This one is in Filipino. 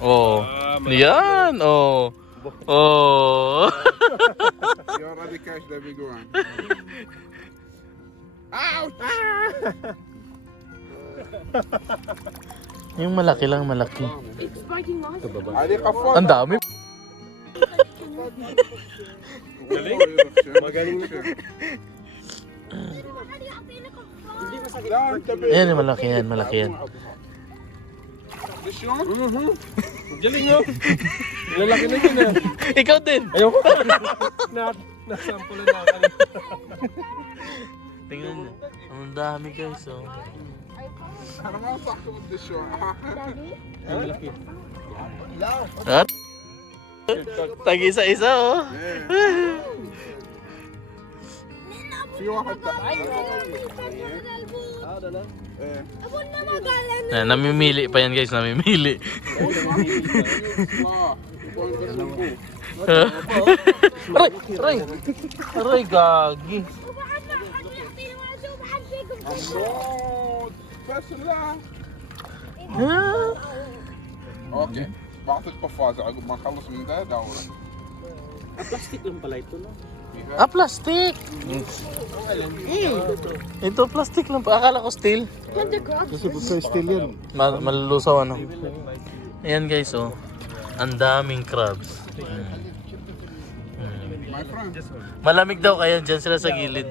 Oh. Yan. Oh. Oh. You already catch the big one. Ouch! Yung malaki lang, malaki. عليك فوق. Ang dami. Magaling na. Ayan, malaki yan, malaki yan. Galing mo. Lalaki na yun ah. Ikaw din. Ayoko. Nasampulan na ako. Tingnan nyo. Ang dami guys, oh. انا ما انصحكم تدشون. Ang laki. At? Tag-isa-isa, oh. في واحد Ayan, namimili pa yan guys, namimili. Aray! Aray! Aray, gagi. بس الله. Ah. اوكي بعطيك قفازه عقب ما نخلص من ذا دوره. Plastic lang pala ito, no? Ah, plastic! Ito, plastic lang pa. Akala ko steel. Kasi buka steel yan. Malulusaw ano. Ayan guys, oh. Ang daming crabs. My friend. Malamig daw kaya dyan sila sa gilid.